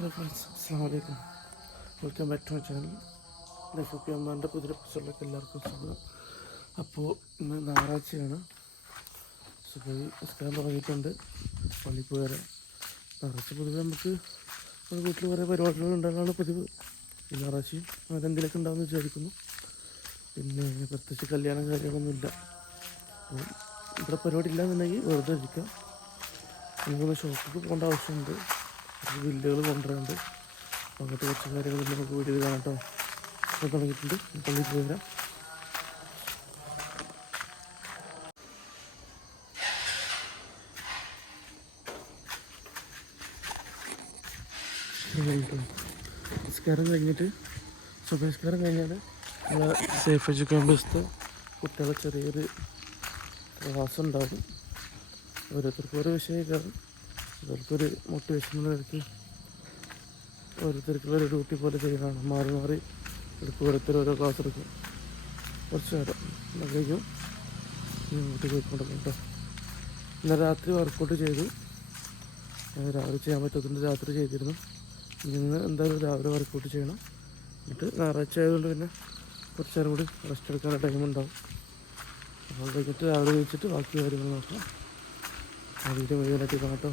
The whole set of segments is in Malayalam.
ഹലോ ഫ്രണ്ട്സ്, അസ്സാം വലൈക്കും. Welcome back to my channel. Life of അമ്മാൻ്റെ പുതിയ എപ്പിസോഡിലേക്ക് എല്ലാവർക്കും സ്വാഗതം. അപ്പോൾ ഇന്ന് ഞായറാഴ്ചയാണ്. സുബഹി നിസ്കാരം തുടങ്ങിയിട്ടുണ്ട്. പള്ളിയിൽ പോയി വരാം. ഞായറാഴ്ച പൊതുവെ നമുക്ക് വീട്ടിൽ കുറേ പരിപാടികൾ ഉണ്ടാകാനാണ് പതിവ്. ഈ ഞായറാഴ്ചയും അതെന്തെങ്കിലുമൊക്കെ ഉണ്ടാകുമെന്ന് വിചാരിക്കുന്നു. പിന്നെ പ്രത്യേകിച്ച് കല്യാണം കാര്യങ്ങളൊന്നുമില്ല. അപ്പോൾ ഇവിടെ പരിപാടി ഇല്ലാന്നുണ്ടെങ്കിൽ വെറുതെ ഇരിക്കാം. നമുക്കൊന്ന് ഷോപ്പിൽ പോകേണ്ട ആവശ്യമുണ്ട്. ബില്ലുകൾ കൊണ്ടുവരാറുണ്ട്. അങ്ങനത്തെ കുറച്ച് കാര്യങ്ങൾ നമുക്ക് വീട്ടിൽ കാണാം കേട്ടോ. ഇപ്പോൾ തുടങ്ങിയിട്ടുണ്ട്. പള്ളിയിൽ പോയി വരാം. നിസ്കാരം കഴിഞ്ഞിട്ട് സുബഹിസ്കാരം കഴിഞ്ഞാൽ നമ്മളെ സേഫ് എജു ക്യാമ്പസിലത്തെ കുട്ടികളെ ചെറിയൊരു ക്ലാസ് ഉണ്ടാകും. ഓരോരുത്തർക്കും ഓരോ വിഷയക്കാരും അവർക്കൊരു മോട്ടിവേഷനുള്ളവർക്ക് ഓരോരുത്തർക്കുള്ള ഒരു ഡ്യൂട്ടി പോലെ ചെയ്യുന്നതാണ്. മാറി മാറി എടുക്കും. ഓരോരുത്തർ ഓരോ ക്ലാസ് എടുക്കും. കുറച്ച് നേരം അപ്പോഴേക്കും വീട്ടിൽ പോയിക്കൊണ്ടിരിക്കും കേട്ടോ. ഇന്നലെ രാത്രി വർക്കൗട്ട് ചെയ്തു. രാവിലെ ചെയ്യാൻ പറ്റാത്തതുകൊണ്ട് രാത്രി ചെയ്തിരുന്നു. ഇന്ന് എന്തായാലും രാവിലെ വർക്കൗട്ട് ചെയ്യണം. എന്നിട്ട് ഞായറാഴ്ച ആയതുകൊണ്ട് പിന്നെ കുറച്ച് നേരം കൂടി റെസ്റ്റ് എടുക്കാനുള്ള ടൈം ഉണ്ടാവും. അപ്പോൾ കഴിഞ്ഞിട്ട് രാവിലെ കഴിച്ചിട്ട് ബാക്കി കാര്യങ്ങൾ നോക്കാം. ആ വീഡിയോ മുഴുവനായിട്ട് കാണാം കേട്ടോ.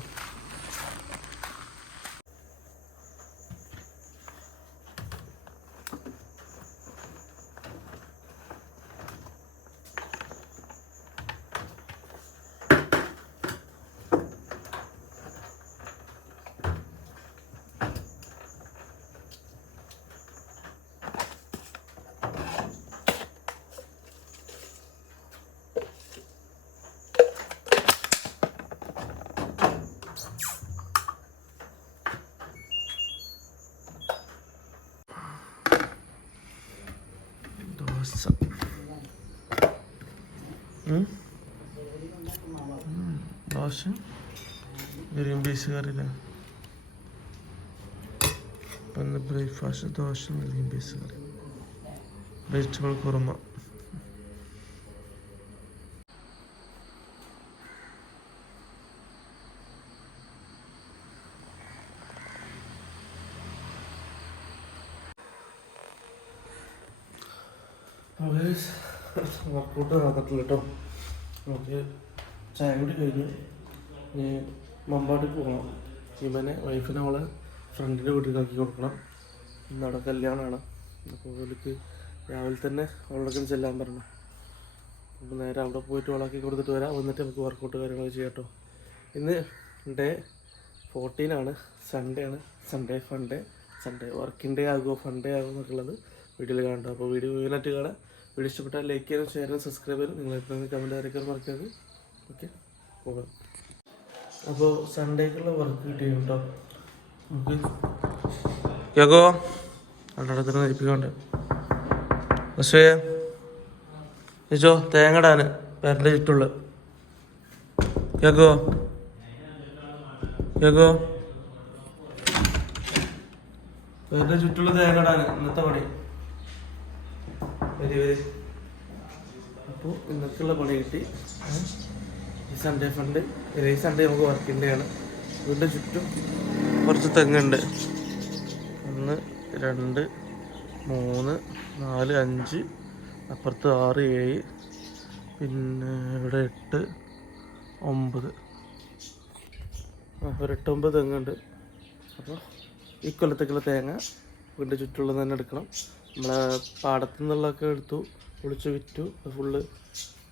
ദോശ ഗ്രീൻ പീസ് കറിയില്ല. പിന്നെ breakfast dosa green peas curry, vegetable kurma. Workout നടന്നിട്ടില്ല കേട്ടോ. നമുക്ക് ചായ കൂടി കഴിഞ്ഞ് മമ്പാടിക്ക് പോകണം. ഇവനെ വൈഫിനെ അവളെ ഫ്രണ്ടിൻ്റെ വീട്ടിലാക്കി കൊടുക്കണം. ഇന്നവിടെ കല്യാണമാണ്. അപ്പോൾ അവൾക്ക് രാവിലെ തന്നെ അവളൊക്കെ ചെല്ലാൻ പറഞ്ഞു. അപ്പോൾ നേരെ അവിടെ പോയിട്ട് അവളാക്കി കൊടുത്തിട്ട് വരാം. വന്നിട്ട് നമുക്ക് വർക്കൗട്ട് കാര്യങ്ങളൊക്കെ ചെയ്യാം കേട്ടോ. ഇന്ന് ഡേ 14 സൺഡേ ആണ്. സൺഡേ വർക്കിംഗ് ഡേ ആകുമോ ഫണ്ടേ ആകുമോ എന്നൊക്കെയുള്ളത് വീഡിയോയിൽ കാണാം. അപ്പോൾ വീഡിയോ മുഴുവനായിട്ട് കാണാം. വീഡിയോ ഇഷ്ടപ്പെട്ടാൽ ലൈക്ക് ചെയ്യാനും ഷെയർ ചെയ്യാനും സബ്സ്ക്രൈബ് ചെയ്യാനും നിങ്ങൾ കമൻറ്റ് ആരൊക്കെ മറക്കരുത്. ഓക്കെ, പോകാം. അപ്പോൾ സൺഡേക്കുള്ള വർക്ക് കിട്ടിയും കേട്ടോ. നമുക്ക് യോഗോ രണ്ടിടത്തിന് നയിപ്പിക്കാണ്ട് ചേച്ചോ തേങ്ങടാന് പേരൻ്റെ ചുറ്റുള്ള യോഗോ പേരൻ്റെ ചുറ്റുള്ള തേങ്ങടാന് ഇന്നത്തെ പണി. വരി. അപ്പോൾ ഇന്നൊക്കെയുള്ള പണി കിട്ടി. ഈ സൺഡേ നമുക്ക് വർക്കിംഗ് ഡേ ആണ്. വീടിൻ്റെ ചുറ്റും കുറച്ച് തെങ്ങുണ്ട്. 1 2 3 4 5 അപ്പുറത്ത് 6 7 പിന്നെ ഇവിടെ 8 9 ഒരു 8-9 തെങ്ങുണ്ട്. അപ്പോൾ ഈ കൊല്ലത്തേക്കുള്ള തേങ്ങ വീടിൻ്റെ ചുറ്റുള്ളത് തന്നെ എടുക്കണം. നമ്മളെ പാടത്തു നിന്നുള്ളതൊക്കെ എടുത്തു പൊളിച്ച് വിറ്റു. ഫുള്ള്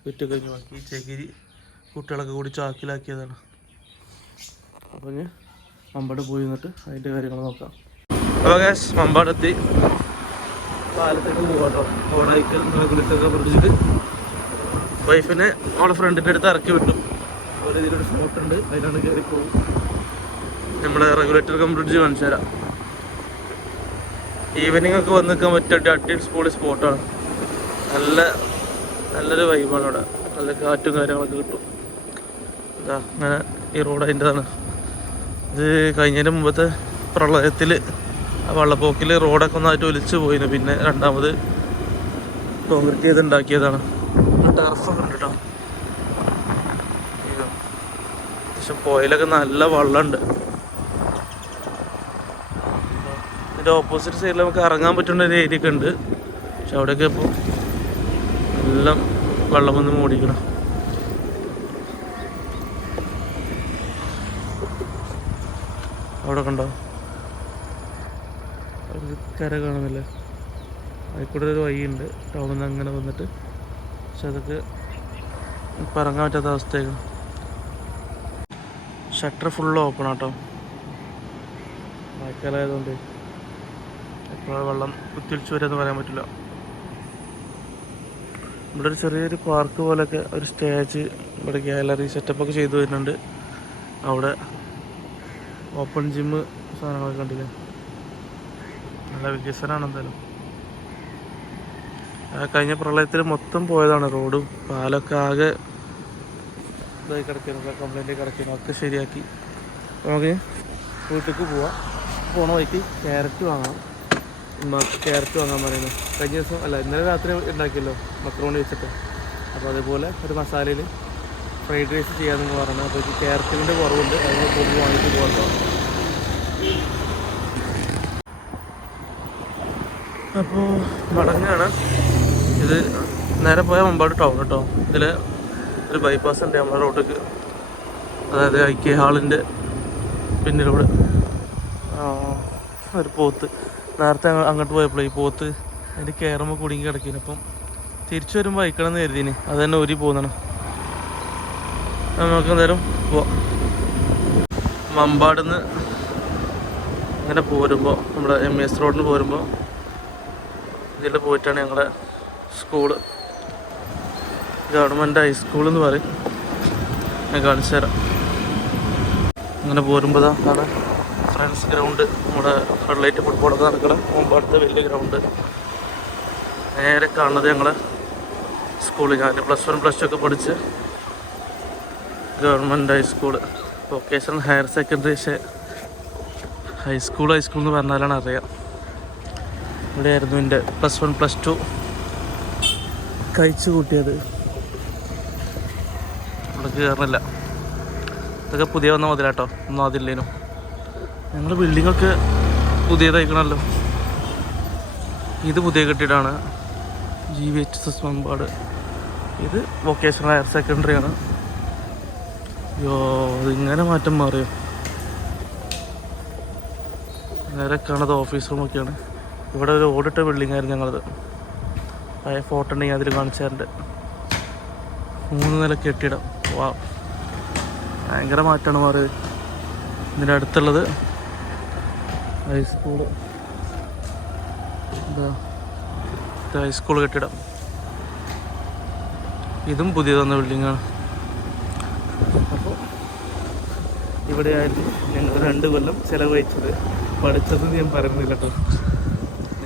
വിറ്റ് കഴിഞ്ഞ് ബാക്കി ചകിരി കുട്ടികളൊക്കെ കൂടി ചാക്കിലാക്കിയതാണ്. അപ്പോൾ ഞാൻ മമ്പാട് പോയി നിന്നിട്ട് അതിൻ്റെ കാര്യങ്ങൾ നോക്കാം. അപ്പോൾ ഗ്യാസ് മമ്പാടെത്തി പാലത്തേക്ക് പോകാട്ടോ. ഓണായിക്ക് കുളിക്കൊക്കെ പിടിച്ചിട്ട് വൈഫിനെ അവളെ ഫ്രണ്ടിൻ്റെ അടുത്ത് ഇറക്കി വിട്ടു. ഒരു ഇതിലൊരു സ്പോട്ടുണ്ട്, അതിലാണ് കയറി പോകും. നമ്മുടെ റെഗുലേറ്റർ കം ബ്രിഡ്ജ് കാണിച്ചു തരാം. ഈവനിങ് ഒക്കെ വന്ന് നിൽക്കാൻ പറ്റിയ അടിപൊളി സ്പോട്ടാണ്. നല്ലൊരു വൈബാണ് അവിടെ. നല്ല കാറ്റും കാര്യങ്ങളൊക്കെ കിട്ടും. ഇതാ അങ്ങനെ ഈ റോഡ് അതിൻ്റെതാണ്. ഇത് കഴിഞ്ഞതിൻ്റെ മുമ്പത്തെ പ്രളയത്തിൽ വെള്ളപ്പൊക്കിൽ റോഡൊക്കെ ഒന്നായിട്ട് ഒലിച്ച് പോയിരുന്നു. പിന്നെ രണ്ടാമത് കോൺക്രീറ്റ് ചെയ്ത് ഉണ്ടാക്കിയതാണ്. ടർഫൊക്കെ ഉണ്ട് കേട്ടോ. പക്ഷെ പുഴയിലൊക്കെ നല്ല വെള്ളമുണ്ട്. അതിൻ്റെ ഓപ്പോസിറ്റ് സൈഡിൽ നമുക്ക് ഇറങ്ങാൻ പറ്റുന്ന ഒരു ഏരിയ ഒക്കെ ഉണ്ട്. പക്ഷെ അവിടെയൊക്കെ ഇപ്പോൾ എല്ലാം വെള്ളം വന്ന് മൂടിക്കണം. അവിടെ കണ്ടോ ഒരു കര കാണുന്നില്ല, അതിൽക്കൂടെ ഒരു വഴിയുണ്ട് ടൗണിൽ നിന്ന് അങ്ങനെ വന്നിട്ട്. പക്ഷെ അതൊക്കെ ഇപ്പം ഇറങ്ങാൻ പറ്റാത്ത അവസ്ഥയായിരുന്നു. ഷട്ടർ ഫുള്ള് ഓപ്പൺ ആട്ടോ, മഴക്കാലമായതുകൊണ്ട് എപ്പോഴും വെള്ളം കുത്തിയൊലിച്ച് വരുമെന്ന് പറയാൻ പറ്റില്ല. ഇവിടെ ഒരു ചെറിയൊരു പാർക്ക് പോലെയൊക്കെ ഒരു സ്റ്റേജ്, ഇവിടെ ഗാലറി സെറ്റപ്പൊക്കെ ചെയ്തു വരുന്നുണ്ട്. അവിടെ ഓപ്പൺ ജിമ്മ് സാധനങ്ങളൊക്കെ കണ്ടില്ലേ, നല്ല വികസനമാണ് എന്തായാലും. കഴിഞ്ഞ പ്രളയത്തിൽ മൊത്തം പോയതാണ്, റോഡും പാലൊക്കെ ആകെ ഇതായി കിടക്കുന്നു, കംപ്ലൈൻറ്റ് കിടക്കുന്നു, ഒക്കെ ശരിയാക്കി. അപ്പോൾ നമുക്ക് വീട്ടിലേക്ക് പോവാം. പോണ വഴിക്ക് ക്യാരറ്റ് വാങ്ങണം. ക്യാരറ്റ് വാങ്ങാൻ പറയുന്നത് കഴിഞ്ഞ ദിവസം അല്ല ഇന്നലെ രാത്രി ഉണ്ടാക്കിയല്ലോ മക്രോണി വെച്ചിട്ട്. അപ്പോൾ അതേപോലെ ഒരു മസാലയിൽ ഫ്രൈഡ് റൈസ് ചെയ്യാമെന്ന് പറഞ്ഞു. അപ്പോൾ ഈ ക്യാരറ്റിൻ്റെ കുറവുണ്ട്, അതിന് പൊടി വാങ്ങിയിട്ട് പോകാം. അപ്പോൾ മടങ്ങാണ്. ഇത് നേരെ പോയാൽ മുമ്പാട് ടൗൺ കേട്ടോ. ഇതിൽ ഒരു ബൈപ്പാസ് ഉണ്ട് നമ്മുടെ റോഡിലേക്ക്, അതായത് ഐക്യ ഹാളിൻ്റെ പിന്നിലൂടെ. ഒരു പോത്ത് നേരത്തെ അങ്ങോട്ട് പോയപ്പോൾ ഈ പോത്ത് അതിൻ്റെ കയറുമ്പോൾ കുടുങ്ങി കിടക്കുന്നു. അപ്പം തിരിച്ചു വരുമ്പോൾ അയക്കണമെന്ന് കരുതിന്, അത് തന്നെ ഊരി പോകുന്നതാണ്. നമുക്ക് എന്തായാലും പോവാം. മമ്പാട് നിന്ന് ഇങ്ങനെ പോരുമ്പോൾ നമ്മുടെ MS റോഡിന് പോരുമ്പോൾ ഇതിൽ പോയിട്ടാണ് ഞങ്ങളുടെ സ്കൂള്, ഗവൺമെൻറ് ഹൈസ്കൂൾ എന്ന് പറയും. ഞാൻ കാണിച്ചു തരാം. അങ്ങനെ പോരുമ്പോൾ ആണ് ഫ്രണ്ട്സ് ഗ്രൗണ്ട്, നമ്മുടെ ഫ്ലഡ് ഫുട്ബോളൊക്കെ നടക്കണം. മുമ്പാടുത്തെ വലിയ ഗ്രൗണ്ട് നേരെ കാണുന്നത് ഞങ്ങളെ സ്കൂള്. ഞാൻ +1 +2 ഒക്കെ പഠിച്ച് government high school, vocational higher secondary high school എന്ന് പറഞ്ഞാലാണ് അറിയാം. ഇവിടെയായിരുന്നു എൻ്റെ +1 +2 കഴിച്ചു കൂട്ടിയത്. ഇവിടെ കയറുന്നില്ല, ഇതൊക്കെ പുതിയ വന്ന മുതലാട്ടോ, ഒന്നും അതില്ലേനും. ഞങ്ങൾ ബിൽഡിങ്ങൊക്കെ പുതിയതായിക്കണമല്ലോ. ഇത് പുതിയ കെട്ടിടമാണ്, GVHS മമ്പാട്. ഇത് വൊക്കേഷണൽ ഹയർ സെക്കൻഡറി ആണ്. അതിങ്ങനെ മാറ്റം മാറിയോ. നേരെ കാണുന്നത് ഓഫീസ് റൂമൊക്കെയാണ്. ഇവിടെ ഒരു ഓടിട്ട ബിൽഡിംഗ് ആയിരുന്നു ഞങ്ങളത്. പഴയ ഫോട്ടോ ഉണ്ടെങ്കിൽ അതിൽ കാണിച്ചാറുണ്ട്. 3 നില കെട്ടിടം. വാ, ഭയങ്കര മാറ്റമാണ് മാറിയത്. ഇതിൻ്റെ അടുത്തുള്ളത് ഹൈസ്കൂള്, ഹൈസ്കൂൾ കെട്ടിടം. ഇതും പുതിയ തന്ന ബിൽഡിങ്ങാണ്. അപ്പോൾ ഇവിടെയായിരുന്നു ഞങ്ങൾ 2 കൊല്ലം ചിലവഴിച്ചത്. പഠിച്ചത് ഞാൻ പറയുന്നില്ല കേട്ടോ.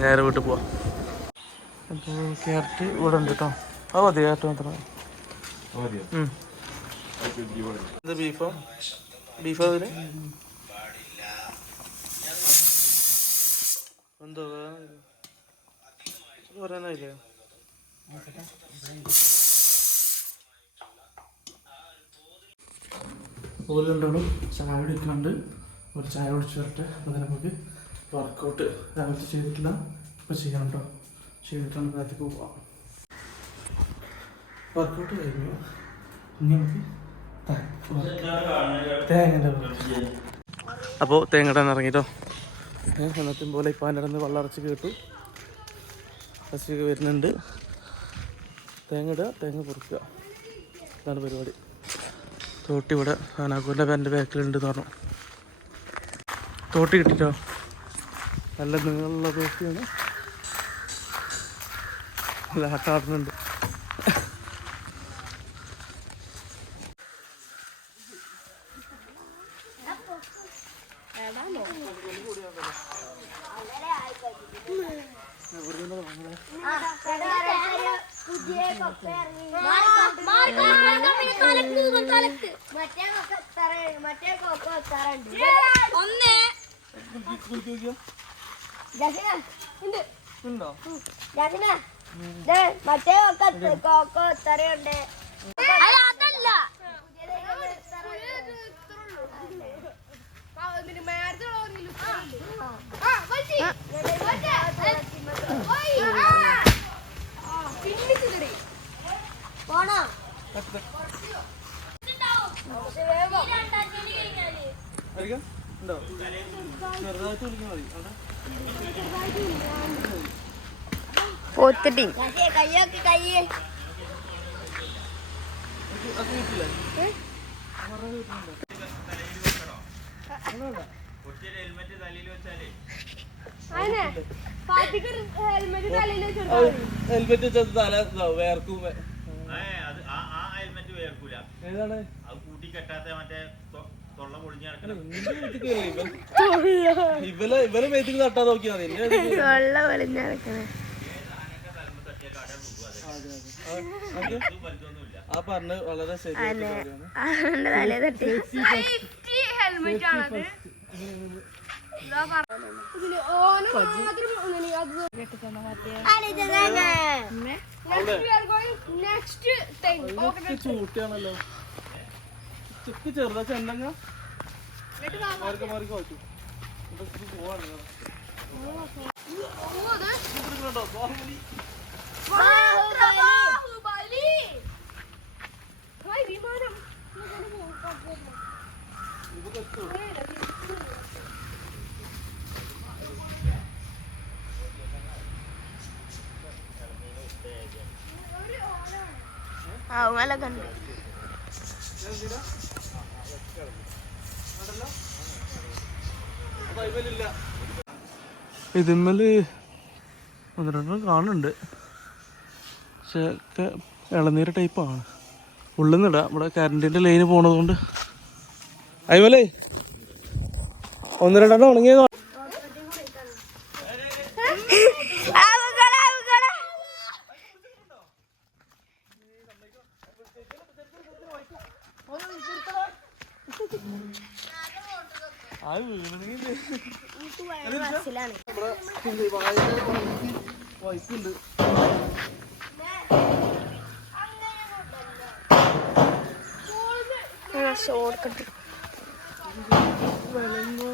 നേരെ വീട്ടിൽ പോവാം. അപ്പോൾ ക്യാരറ്റ് ഇവിടെ ഉണ്ട് കേട്ടോ. അത് മതി, ക്യാരറ്റ് മാത്രം. ഇത് ബീഫോ അതിന് എന്തോ പറയാനായില്ലേ. ഓലുണ്ടാവും. ചായ കുടിക്കുന്നുണ്ട്. ഒരു ചായ കുടിച്ച് വരട്ടെ. അത് നമുക്ക് വർക്കൗട്ട് രാവിലെ ചെയ്തിട്ടില്ല, ഇപ്പോൾ ചെയ്യണം കേട്ടോ. ചെയ്തിട്ടാണ് കാലത്തേക്ക് പോവാം. വർക്കൗട്ട് കഴിഞ്ഞു. ഇനി നമുക്ക് തേങ്ങ. അപ്പോൾ തേങ്ങ ഇടാൻ ഇറങ്ങിട്ടോ. എന്നത്തും പോലെ ഇപ്പം അതിൻ്റെ ഇടന്ന് വെള്ളം അടച്ച് കേട്ടു. പശയൊക്കെ വരുന്നുണ്ട്. തേങ്ങ ഇടുക, തേങ്ങ പൊറുക്കുക, ഇതാണ് പരിപാടി. തോട്ടി ഇവിടെ ആനാക്കൂൻ്റെ എൻ്റെ ബാക്കിലുണ്ടെന്ന് പറഞ്ഞു. തോട്ടി കിട്ടിട്ടോ, നല്ല നീളമുള്ള തോട്ടിയാണ്. നല്ല ആട്ടാടുന്നുണ്ട്. മറ്റേ കൊക്കോ എത്രയുണ്ട്? അതല്ല ഉണ്ടോ? ചെറുതായിട്ട് വിളിക്കാൻ മതി. അവിടെ പോത്തിട്ടി കയ്യൊക്കെ കയ്യേ അത് കിട്ടില്ലേ? ഹെൽമെറ്റ് വെച്ചാൽ തല വേർക്കും. ഏതാണ് ഇവലെ മേത്തേക്ക് തട്ടാതെ നോക്കിയാ മതി. ആ പറഞ്ഞ വളരെ ശരിയാണ്. ചൂട്ടിയാണല്ലോ ചെക്ക് ചെറുതാ ചെണ്ടങ്ങ മാർക്ക് മാർക്ക് പറ്റും. പോവാണ് കണ്ടു ഇതിന്മേല് ഒന്ന് രണ്ടെണ്ണം കാണുന്നുണ്ട്. പക്ഷെ ഒക്കെ ഇളനീര് ടൈപ്പാണ്. ഉള്ളിൽ നിന്നിടാം. ഇവിടെ കറണ്ടിൻ്റെ ലൈന് പോണതുകൊണ്ട് അതുപോലെ ഒന്ന് രണ്ടെണ്ണം ഉണങ്ങിയ വൈക്കുണ്ട്.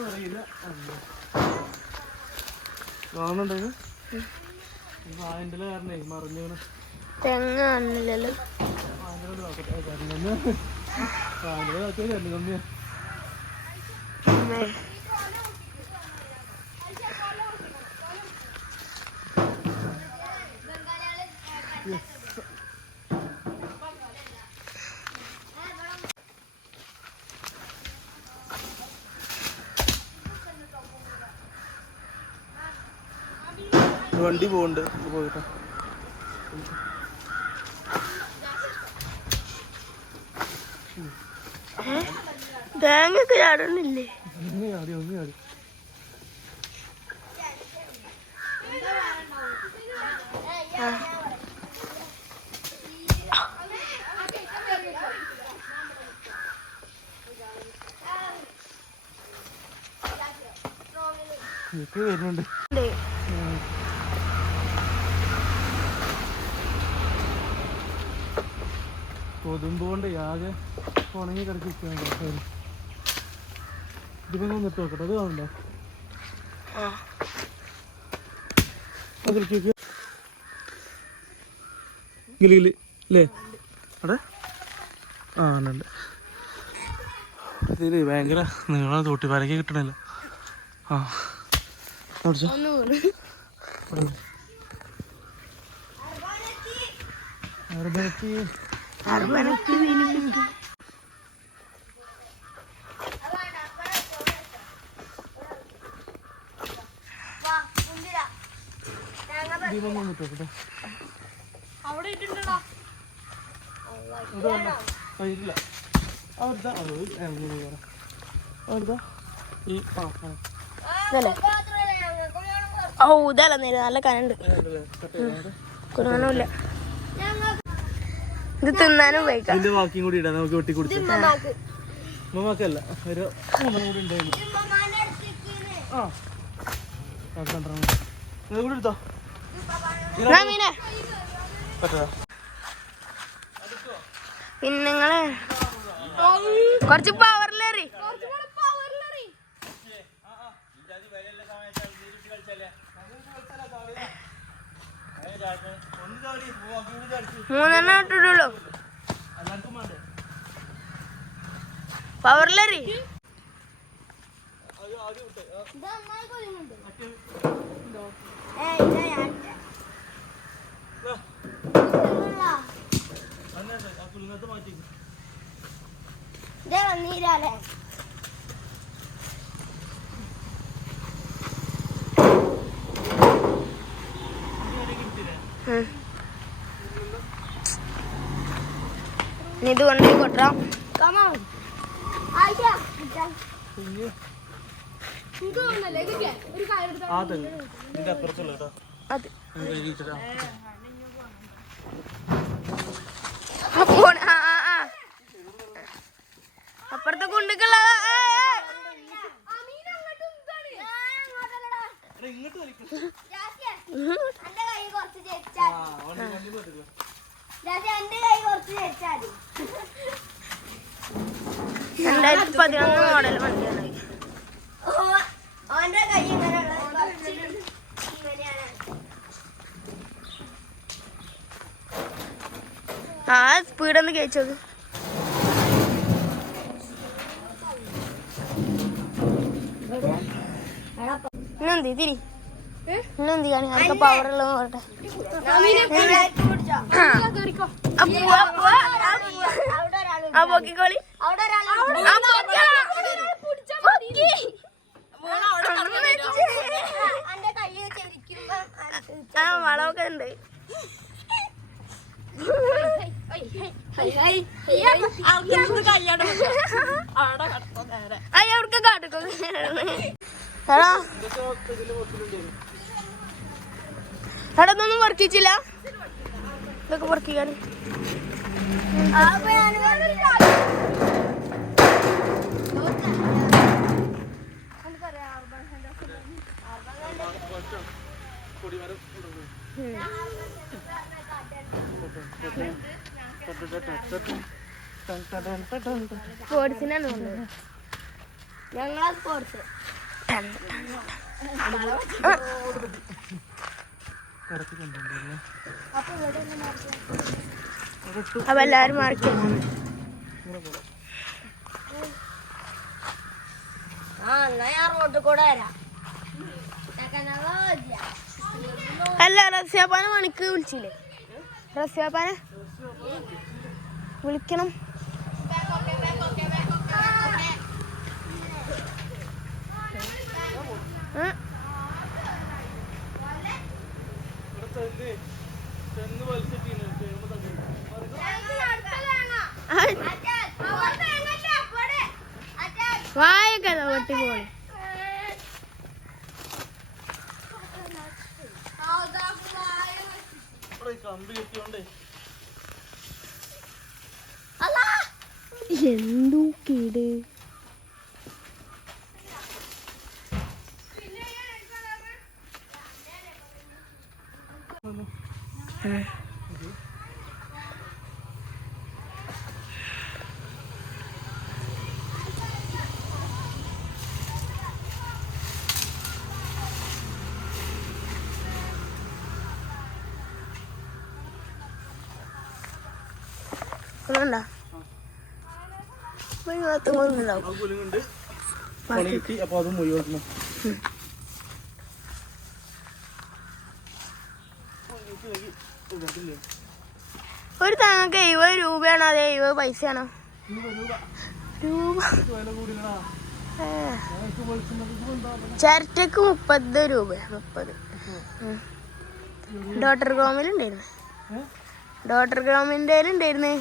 അറിയില്ല കാണുന്നുണ്ടെങ്കിൽ അതിൻ്റെ കാരണേ മറിഞ്ഞു തെങ്ങാണില്ലല്ലോ. വണ്ടി പോകണ്ട് പോയിട്ടോ. തേങ്ങയൊക്കെ ചാടണില്ലേ? ചാടി ഒന്ന് ചാടി. വരുന്നുണ്ട്. കൊതുമ്പോണ്ട് ആകെ ഉണങ്ങി കിടക്കിരിക്കുകയാണ്. ഇതിപ്പോ നിട്ട് നോക്കട്ടെ. അത് കാണുന്നുണ്ടോ? അതിലേക്ക് ഗിലി അല്ലേ അവിടെ? ആ ഉണ്ട്. ഇതില് ഭയങ്കര നീളം തോട്ടി വരയ്ക്ക് കിട്ടണല്ലോ. ആ പിടിച്ചോ. അവിടെ ഇട്ടുണ്ടോ? ഇല്ല അവിടുത്തെ അവിടുത്തെ ഈ ഓ ഇതല്ല നേരം നല്ല കനുണ്ട്. കുറുവാനുമില്ല. ഇത് തിന്നാനും ഉപയോഗിക്കാം. ഇതിന്റെ ബാക്കിയും കൂടി ഇടാം നമുക്ക്. വെട്ടി കൊടുത്തു ഉമ്മക്കല്ല ഒരു കൂടി ഉണ്ടായിരുന്നു. ആ കൂടി എടുത്തോ. പിന്നെ നിങ്ങള് കുറച്ച് പവറിലേറി. മൂന്നെണ്ണം ഇട്ടിട്ടുള്ളൂ. പവറിലേറി വന്നീരാലേ ഇത് കൊണ്ട് കൊട്ടാം അപ്പുറത്തെ കുണ്ടുക്കുള്ള മോഡൽ വണ്ടിയാണ് അവന്റെ കൈ ആ സ്പീഡൊന്ന് കഴിച്ചത് ഇന്നെന്തി തിരി ഇന്നെന്തി കാണി അതൊക്കെ പവറുള്ളത് നോക്കട്ടെ ആ പൊക്കിക്കോളി ആ വളമൊക്കെ ഉണ്ട് അവിടക്ക് കാട്ടിക്കോ എടാ എടാ ഇതൊന്നും വർക്കിച്ചില്ല ഇതൊക്കെ വർക്കിക്കാൻ സ്പോർട്സിനാണ് ഞങ്ങളാ സ്പോർട്സ് അപ്പൊ എല്ലാരും മാർക്ക് റോഡ് കൂടെ വരാം അല്ല റസ്യാപ്പാനെ മണിക്ക് വിളിച്ചില്ലേ റസ്യാപ്പാനെ വിളിക്കണം വായൊക്കെ പൊട്ടി പോണേ എന്തോ കേട് ഒന്നുണ്ടോ ഒരു തേങ്ങക്ക് 70 രൂപയാണോ അതെ 70 പൈസയാണോ രൂപ ചിരട്ടക്ക് 30 രൂപ 30 ഡോട്ടർ ഗോമിലുണ്ടായിരുന്നു ഡോട്ടർ ഗോമിൻ്റെ ഉണ്ടായിരുന്നേ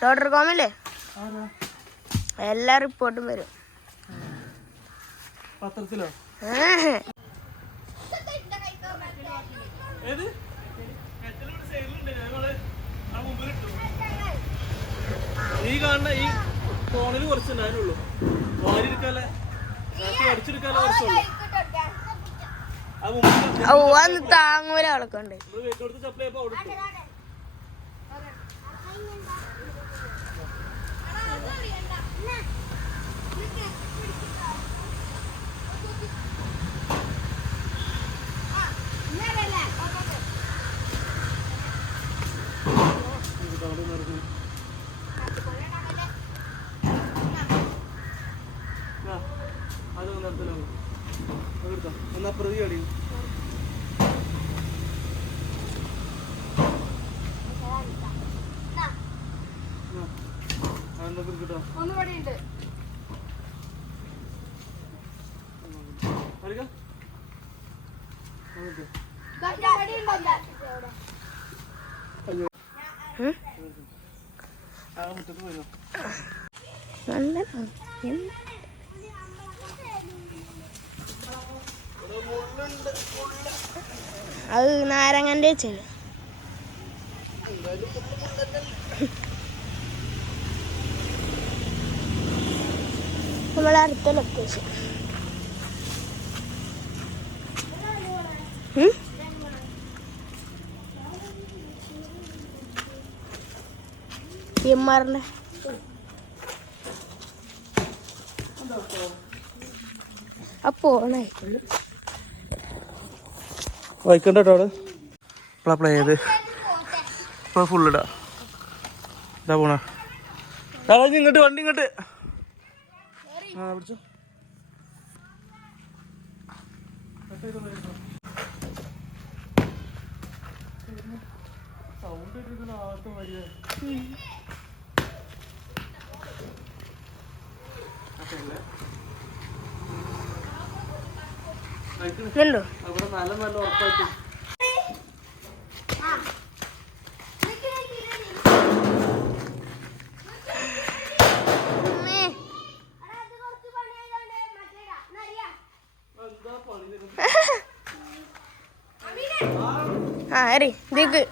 ഡോട്ടർ കോമല്ലേ എല്ലാ റിപ്പോർട്ടും വരും പത്രത്തിലോ ഈ കാണുന്ന ഈ ഫോണിൽ കുറച്ചുണ്ടായിരുന്നുള്ളൂ വാരിയെടുക്കാല്ലേ അടിച്ചെടുക്കാല്ലേ കുറച്ചുള്ളൂ ഓ അന്ന് താങ്ങൂല അവളൊക്കെ ഉണ്ട് എന്നാ പ്രതി അടി കിട്ടോ മുറ്റത്ത് പോയോ അത് നാരങ്ങന്റെ ചെല് നമ്മളെ അടുത്ത ലൊക്കേഷൻ എമ്മാറിന്റെ അപ്പോ വായിക്കണ്ട കേട്ടോ അവിടെ ഇപ്പളാ പ്ലേ ചെയ്ത് ഇപ്പൊ ഫുള്ളിടാ ഇതാ പോണ ഇങ്ങോട്ട് വണ്ടി ഇങ്ങോട്ട് ആ പിടിച്ചോ സൗണ്ട് ഇട്ടിട്ട് ആദ്യത്തെ വരിക അവിടെ നല്ല നല്ല ഉറപ്പായിട്ട് ആ എറി ദിക്ക്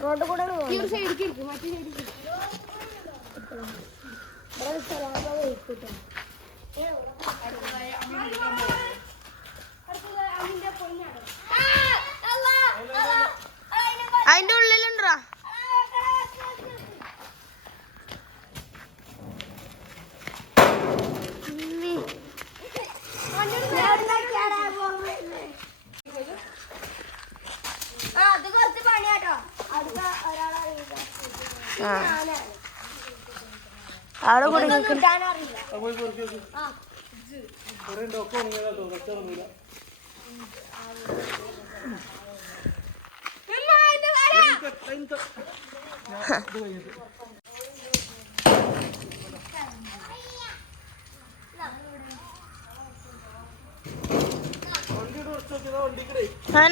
റോഡ് കൂടെ അതിന്റെ ഉള്ളിലുണ്ടാ അവിടെ കൂടെ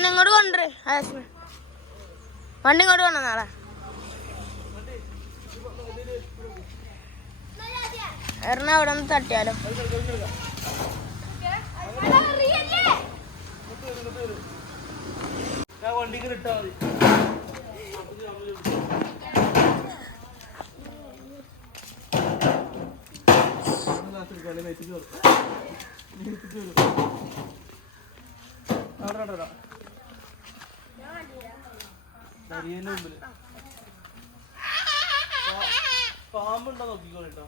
ഇങ്ങോട്ട് കൊണ്ടുവരേ വണ്ടി ഇങ്ങോട്ട് കൊണ്ടു നാളെ അവിടെ ഒന്ന് തട്ടിയാലോ വണ്ടിക്ക് ഇട്ടാ മതി പാമ്പുണ്ടോ നോക്കിക്കോ കേട്ടോ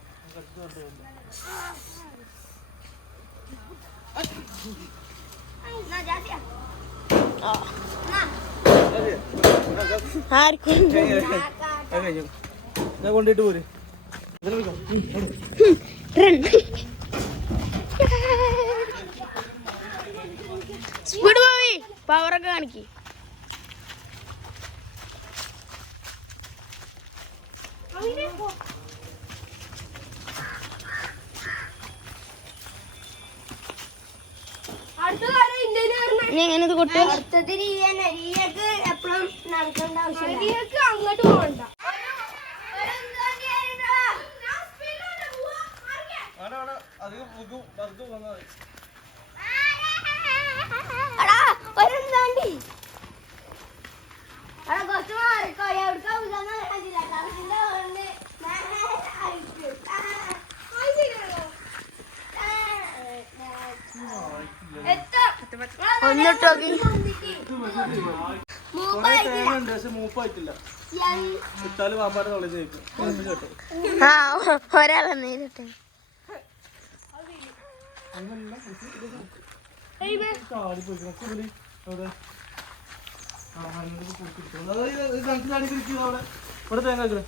ഞാൻ കൊണ്ടിട്ട് പോര് സ്പീഡ് പോയി പവറൊക്കെ കാണിക്ക് എങ്ങനെത് കൊട്ട് അടുത്തത് റിയക്ക് എപ്പോഴും നടക്കേണ്ട ആവശ്യം അങ്ങോട്ട് പോകണ്ട ഒരെന്താണ്ടി കുറച്ച് മാറിക്കോ എവിടേക്കാ ഒന്നിട്ട് നോക്കി. കൊറേ തേങ്ങ ഉണ്ട് പക്ഷെ മൂപ്പായിട്ടില്ല. ഇട്ടാല് വാപ്പാടെ തൊള്ളി ജയിക്കും കേട്ടോ. ആ ഒരാളെ നേരിട്ടെ. ഇവിടെ തേങ്ങ വെക്കണേ.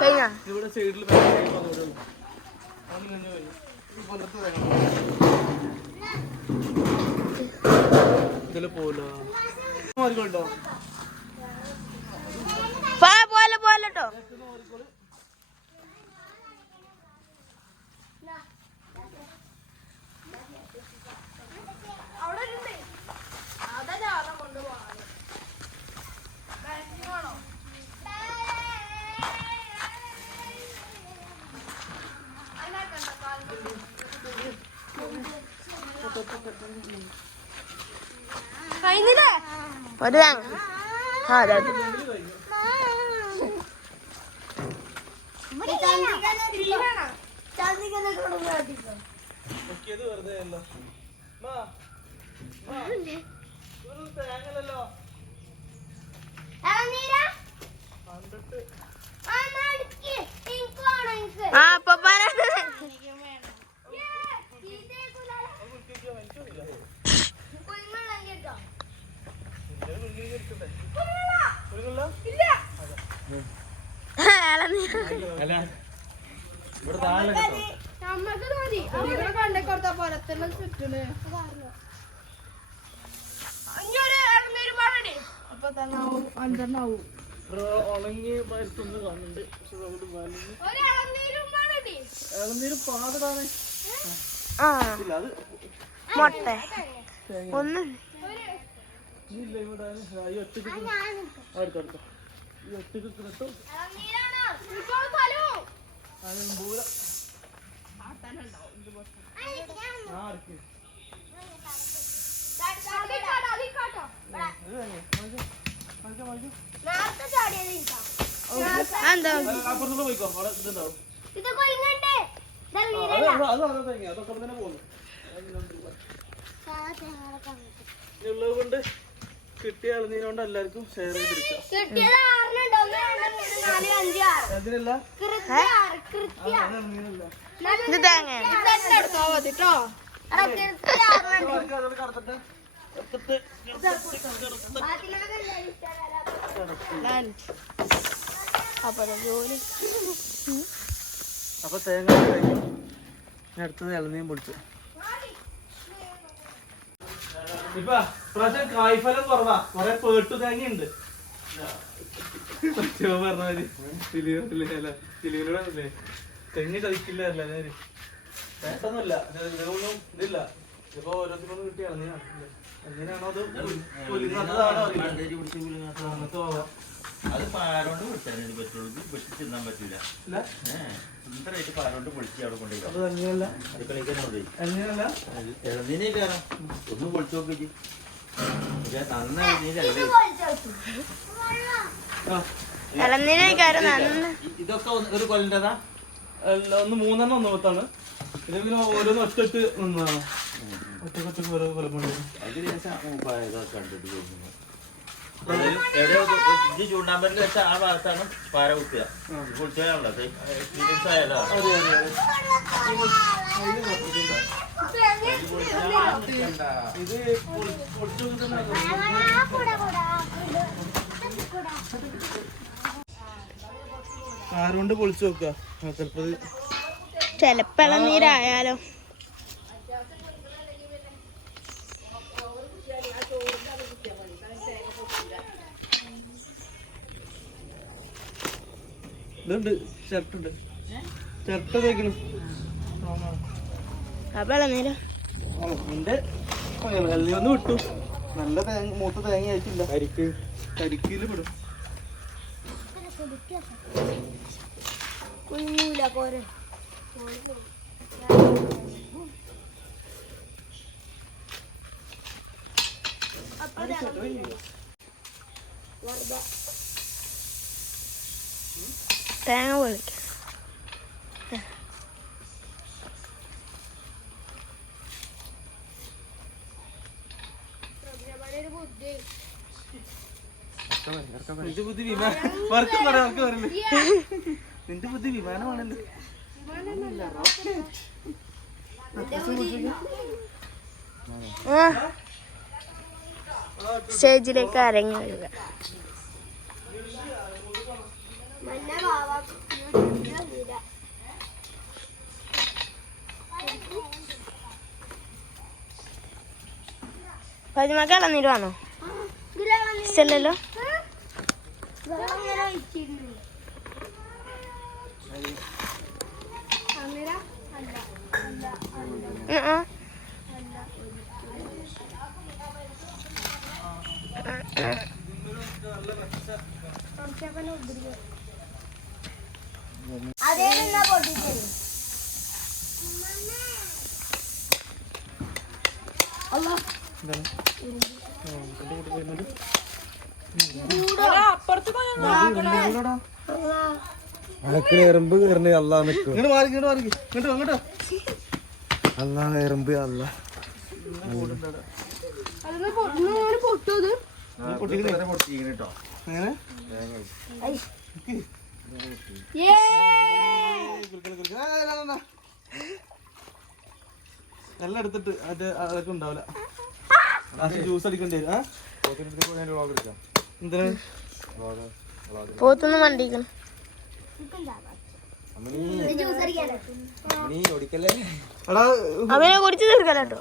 കഴിഞ്ഞ ഇവിടെ സൈഡിൽ ഇതില് പോലോ മാറിക്കോട്ടോ. പോലെ പോലെട്ടോ. ഒരു തേങ്ങ. ആ അതെ അതെ. ആ പപ്പാനെ ഇവിടെ താഴെ കേട്ടോ. ഉണങ്ങി പരുത്തൊന്ന് കാണുന്നുണ്ട്. പക്ഷെ ഇളനീര് പാകടാണ്. ആ ഇല്ല അത് മുട്ട ഒന്ന് ഇല്ല ഇവിടെ ഈ ഒറ്റക്ക് അടുത്തടുത്ത ഈ ഒറ്റക്ക് കിട്ടും. പൂര അപ്പുറത്തോട്ട് പോയിക്കോ. അവിടെ ഇതുണ്ടാവും. അതൊക്കെ തന്നെ പോകുന്നു. ഉള്ളത് കൊണ്ട് കിട്ടിയ ഇളനീരുകൊണ്ട് എല്ലാവർക്കും ഷെയർ ചെയ്തിരിക്കാം. അതിനല്ല ഇത് തേങ്ങ അപ്പൊ തേങ്ങ കഴിഞ്ഞു. അടുത്തത് ഇളനീരും പൊളിച്ചു. ഇപ്പൊ പ്രാവശ്യം കായ്ഫലം കുറവാ. കൊറേ പേട്ടു തേങ്ങയുണ്ട്. പറഞ്ഞ ചിലിയിലൂടെ തെങ്ങ് കഴിക്കില്ല. പേട്ടൊന്നുമില്ല. ഇതൊന്നും ഇതില്ല. ഇപ്പൊ ഓരോരുത്തർക്കൊന്നും കിട്ടി ഇളനീരാണ്. എങ്ങനെയാണോ അത് പൊലിങ്ങാത്തതാണോ അങ്ങനത്തെ പോവാം. അത് പാരോണ്ട് പൊളിച്ചാനേ പറ്റുള്ളൂ. പൊട്ടി തിന്നാൻ പറ്റൂല. സുന്ദരമായിട്ട് പാരോണ്ട് പൊളിച്ച് അവിടെ കൊണ്ടുപോയി അത് അങ്ങനെയല്ല. അടുക്കളയ്ക്ക് അങ്ങനെയല്ല. ഇളനീനെ കയറാം. ഒന്നും പൊളിച്ചു നോക്കി നന്നായി. ഇളനീരക്കാരും നന്ന ഇതൊക്കെ ഒരു കൊല്ലണ്ടതാ. ഒന്ന് 3 എണ്ണം 1 പത്താണ്. ഇതെങ്കിലും ഓരോന്ന് ഒറ്റ നിന്നതാണ്. ഒറ്റക്കൊറ്റക്ക് ഓരോ കൊലം കൊണ്ട് അതിന് ശേഷം കണ്ടിട്ട് തോന്നുന്നു. ചൂണ്ടാമ്പലിൽ വെച്ച ആ ഭാഗത്താണ് പാര കുത്തുക. പൊളിച്ചാലുള്ളത് എക്സ്പീരിയൻസ് ആയതാ. ഇത് കാറുകൊണ്ട് പൊളിച്ചു നോക്കുക. ചെലപ്പോ ഇളനീരായാലോ. ഇതുണ്ട്. ഷർട്ടുണ്ട്. ഷർട്ട് തേക്കണം. അപ്പൊ ഇളനീരോ ഒന്ന് വിട്ടു. നല്ല തേങ്ങ മൂത്ത തേങ്ങ ആയിട്ടില്ല. കരിക്കില് പെടും. തേങ്ങ പൊളിക്കാം. നിന്റെ ബുദ്ധി വിമാനമാണല്ലോ. സ്റ്റേജിലേക്ക് അരങ്ങി വരിക. ഫാത്തിമക്ക് ഇളനീര് വേണോ? ഇഷ്ടല്ലോ. അതേ പൊട്ടിച്ചു എറുമ്പ് കയറണ അല്ലാ നിൽക്കും. അങ്ങോട്ടോ അല്ലാ എറുമ്പ് അല്ല പൊട്ടത് കേട്ടോ. എല്ലാം എടുത്തിട്ട് അത് അതൊക്കെ ഉണ്ടാവില്ല. ജ്യൂസ് അടിക്കേണ്ടി വരും. എന്തിനാ പോത്തൊന്നും വണ്ടിക്കണം. എടാ അവനെ കുടിച്ചു തീർക്കല കേട്ടോ.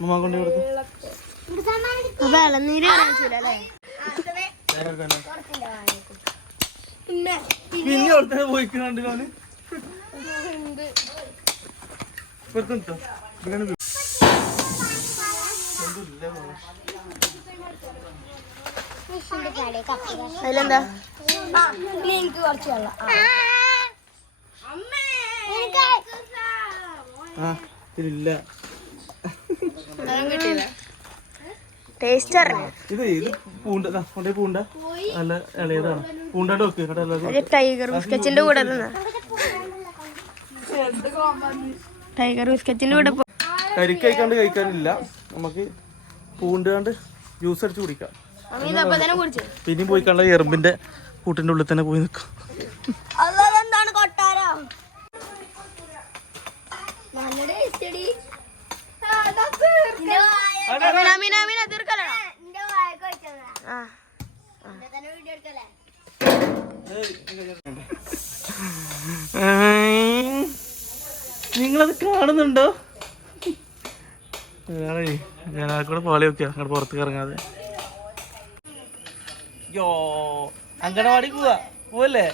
ഉമ്മ കൊണ്ട് കൊടുത്ത് അപ്പൊ ഇളനീര് കാണിച്ചില്ലേ? പിന്നെ അവിടുത്തെ പോയിക്കണ്ട് ഞാന് അതിലെന്താ? എനിക്ക് കുറച്ച് വെള്ളം ഇല്ല. ടേസ്റ്റ് അറിഞ്ഞു. ഇത് പൂണ്ട പൂണ്ട നല്ല ഇളയതാണ്. പൂണ്ടാണ്ട് വെക്ക്. ടൈഗർ ബിസ്ക്കറ്റിന്റെ കൂടെ തിന്നാ. ടൈഗർ ബിസ്ക്കറ്റിന്റെ കൂടെ കരിക്കഴിക്കാണ്ട് കഴിക്കാനില്ല. നമുക്ക് പൂണ്ടാണ്ട് ജ്യൂസ് അടിച്ച് കുടിക്കാം. അപ്പൊ തന്നെ കുടിച്ചു. പിന്നെയും പോയി കണ്ട എറുമ്പിന്റെ കൂട്ടിന്റെ ഉള്ളിൽ തന്നെ പോയി നിൽക്കും. അതെന്താണ് കൊട്ടാരോ നല്ല ടേസ്റ്റടി. നിങ്ങളത് കാണുന്നുണ്ടോ? ഞാൻ കൂടെ പാളി വെക്കുക അങ്ങോട്ട് പുറത്തേക്ക് ഇറങ്ങാതെ. യോ അങ്കണവാടി പോവല്ലേ?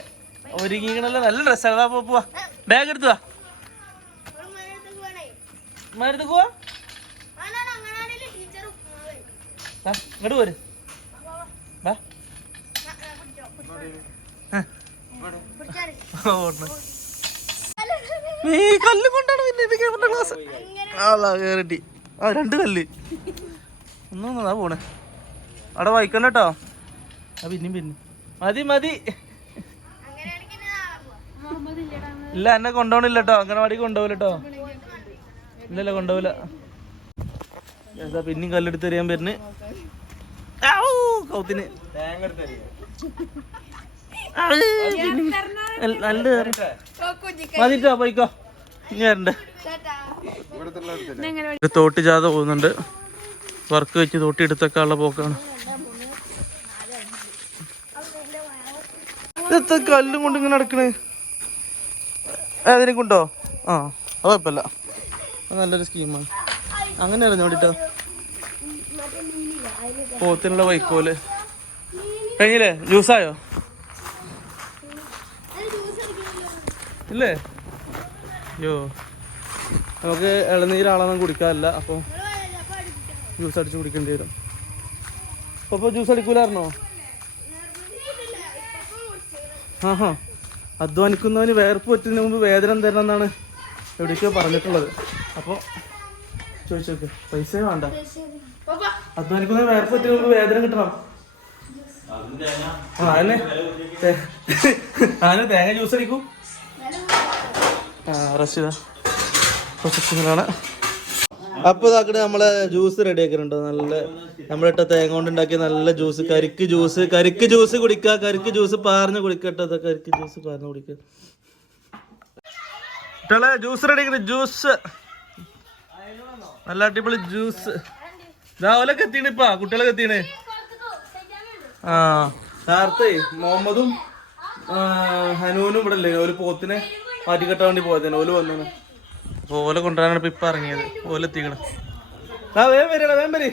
ഒരുങ്ങിക്കണല്ലോ. നല്ല ഡ്രസ്സാണ്. പോവാ. ബാഗ് എടുത്തു വാ. മരുന്ന് പോവാ. ഇങ്ങോട്ട് പോര്. നീ കല്ല് കൊണ്ടാണ് പിന്നെ ക്ലാസ്. കേറിട്ടി. ആ 2 കല്ല് ഒന്നൊന്നാ പോണേ. അവിടെ വായിക്കണ്ട കേട്ടോ. പിന്നെയും മതി. ഇല്ല എന്നെ കൊണ്ടുപോകണില്ല കേട്ടോ. അംഗനവാടിക്ക് കൊണ്ടുപോകില്ല കേട്ടോ. ഇല്ലല്ലോ കൊണ്ടുപോകില്ല. എന്താ പിന്നെയും കല്ലെടുത്ത് എറിയാൻ വരുന്നു. കൗത്തിന് നല്ല മതിട്ടോ. പോയിക്കോ. ഇനി വരണ്ടേ. തോട്ടി ജാഥ പോകുന്നുണ്ട്. വർക്ക് വെച്ച് തോട്ടി എടുത്തൊക്കെ ഉള്ള പോക്കാണ്. ഇതെത്ര കല്ലും കൊണ്ട് ഇങ്ങനെ നടക്കണേ? അതിനെ കൊണ്ടോ? ആ അത് കുഴപ്പമില്ല. അത് നല്ലൊരു സ്കീമാണ്. അങ്ങനെ അറിഞ്ഞോണ്ടിട്ടോ. പോത്തിനുള്ള വൈക്കോല് കഴിഞ്ഞില്ലേ? ജ്യൂസായോ? ഇല്ലേ? യോ നമുക്ക് ഇളനീരാളൊന്നും കുടിക്കാറില്ല. അപ്പോൾ ജ്യൂസ് അടിച്ച് കുടിക്കേണ്ടി വരും. അപ്പോൾ ജ്യൂസ് അടിക്കൂലായിരുന്നോ? അധ്വാനിക്കുന്നവന് വേർപ്പ് പറ്റുന്നതിന് മുമ്പ് വേതനം തരണം എന്നാണ് എവിടേക്കോ പറഞ്ഞിട്ടുള്ളത്. അപ്പോൾ ചോദിച്ചോക്ക്. പൈസ വേണ്ട, അധ്വാനിക്കുന്ന വേറെ പറ്റി നമുക്ക് വേദന കിട്ടണം. ആനെ തേങ്ങ ജ്യൂസ് അടിക്കും. റഷീദ പ്രൊസസിങ്ങിലാണ്. അപ്പൊ ഇതാക്കട്ടെ നമ്മളെ ജ്യൂസ് റെഡി ആക്കിയിട്ടുണ്ടോ? നല്ല നമ്മളിട്ട തേങ്ങ കൊണ്ട് ഉണ്ടാക്കിയ നല്ല ജ്യൂസ്. കരിക്ക് ജ്യൂസ് കുടിക്കുക. കരിക്ക് ജ്യൂസ് പാർന്ന് കുടിക്കട്ടോ. കരിക്ക് ജ്യൂസ് പാർന്ന് കുടിക്കുക. കുട്ടികളെ ജ്യൂസ് റെഡി ആക്കിയിട്ട് ജ്യൂസ് നല്ല അടിപൊളി ജ്യൂസ്. രാവിലെ എത്തിയിപ്പാ കുട്ടികളൊക്കെ എത്തിയാണ്. ആ നേരത്തെ മുഹമ്മദും ഹനൂനും ഇവിടെ അല്ലേ, ഒരു പോത്തിനെ മാറ്റിക്കെട്ടാൻ വേണ്ടി പോയതന്നെ. ഓല് വന്നാണ്. ഓല കൊണ്ടുവരാനാണ് ഇപ്പൊ ഇറങ്ങിയത്. ഓല എത്തിക്കണം. ആ വേഗം വരിക, വേഗം വരി.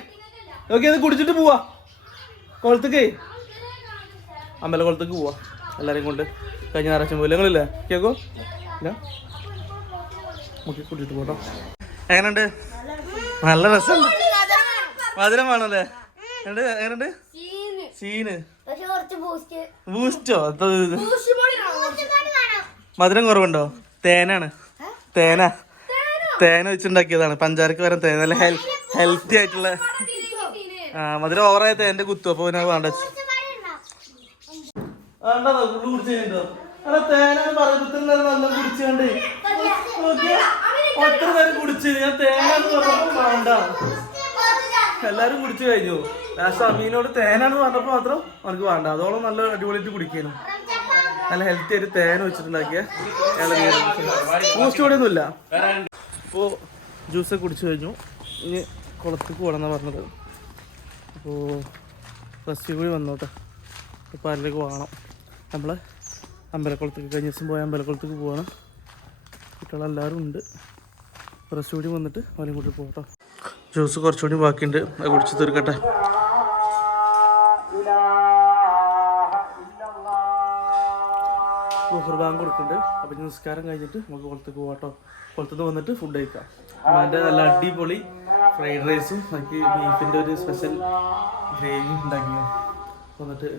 ഓക്കെ, ഇത് കുടിച്ചിട്ട് പോവാ. കുളത്തേക്ക് അമ്പലക്കുളത്തേക്ക് പോവാ എല്ലാരെയും കൊണ്ട്. കഴിഞ്ഞ ഞായറാഴ്ച പോലെ നിങ്ങളില്ലേ കേക്കോ? ഇല്ല, നോക്കി കുടിച്ചിട്ട് പോട്ടോ. എങ്ങനെയുണ്ട്? നല്ല രസം. മധുരം വേണല്ലേ? എങ്ങനെയുണ്ട്? സീന് ബൂസ്റ്റോ? മധുരം കുറവുണ്ടോ? തേന വെച്ചുണ്ടാക്കിയതാണ്. പഞ്ചാരക്ക് വരാൻ തേന. നല്ല ഹെൽത്തി ആയിട്ടുള്ള. മധുരം ഓവറായ തേന്റെ കുത്തു. അപ്പൊ പിന്നെ വേണ്ട. കുടിച്ചോ? തേന പറയുമ്പോ നല്ല കുടിച്ചാണ്ട് ഒത്ര നേരം കുടിച്ച്. ഞാൻ തേനാന്ന് പറഞ്ഞപ്പോ വേണ്ട, എല്ലാരും കുടിച്ചു കഴിഞ്ഞു. ലാസ്റ്റ് അമീനോട് തേനാന്ന് പറഞ്ഞപ്പോ മാത്രം അവർക്ക് വേണ്ട. അതോളം നല്ല അടിപൊളിയായിട്ട് കുടിക്കാനും നല്ല ഹെൽത്തി ആയിട്ട് തേന വെച്ചിട്ടുണ്ടാക്കിയ ബൂസ്റ്റ് കൂടെ ഒന്നുമില്ല. അപ്പോൾ ജ്യൂസൊക്കെ കുടിച്ചു കഴിഞ്ഞു. ഇനി കുളത്തേക്ക് പോകണമെന്നാണ് പറഞ്ഞത്. അപ്പോൾ റെസ്റ്റ് കൂടി വന്നോട്ടെ. ഇപ്പോൾ അതിലേക്ക് പോകണം. നമ്മൾ അമ്പലക്കുളത്തേക്ക് കഴിഞ്ഞ ദിവസം പോയ അമ്പലക്കുളത്തേക്ക് പോവാണ്. കുട്ടികളെല്ലാവരും ഉണ്ട്. റെസ്റ്റ് കൂടി വന്നിട്ട് അവരും കൂടി പോകട്ടോ. ജ്യൂസ് കുറച്ചുകൂടി ബാക്കിയുണ്ട്, അത് കുടിച്ച് തീർക്കട്ടെ. ബുഹർ ബാങ്ക് കൊടുക്കുന്നുണ്ട്. അപ്പം നിസ്കാരം കഴിഞ്ഞിട്ട് നമുക്ക് കുളത്തേക്ക് പോകാട്ടോ. കുളത്തുനിന്ന് വന്നിട്ട് ഫുഡ് കഴിക്കാം. അതിൻ്റെ നല്ല അടിപൊളി ഫ്രൈഡ് റൈസും എനിക്ക് ബീഫിൻ്റെ ഒരു സ്പെഷ്യൽ ഗ്രേവി ഉണ്ടാക്കി വന്നിട്ട്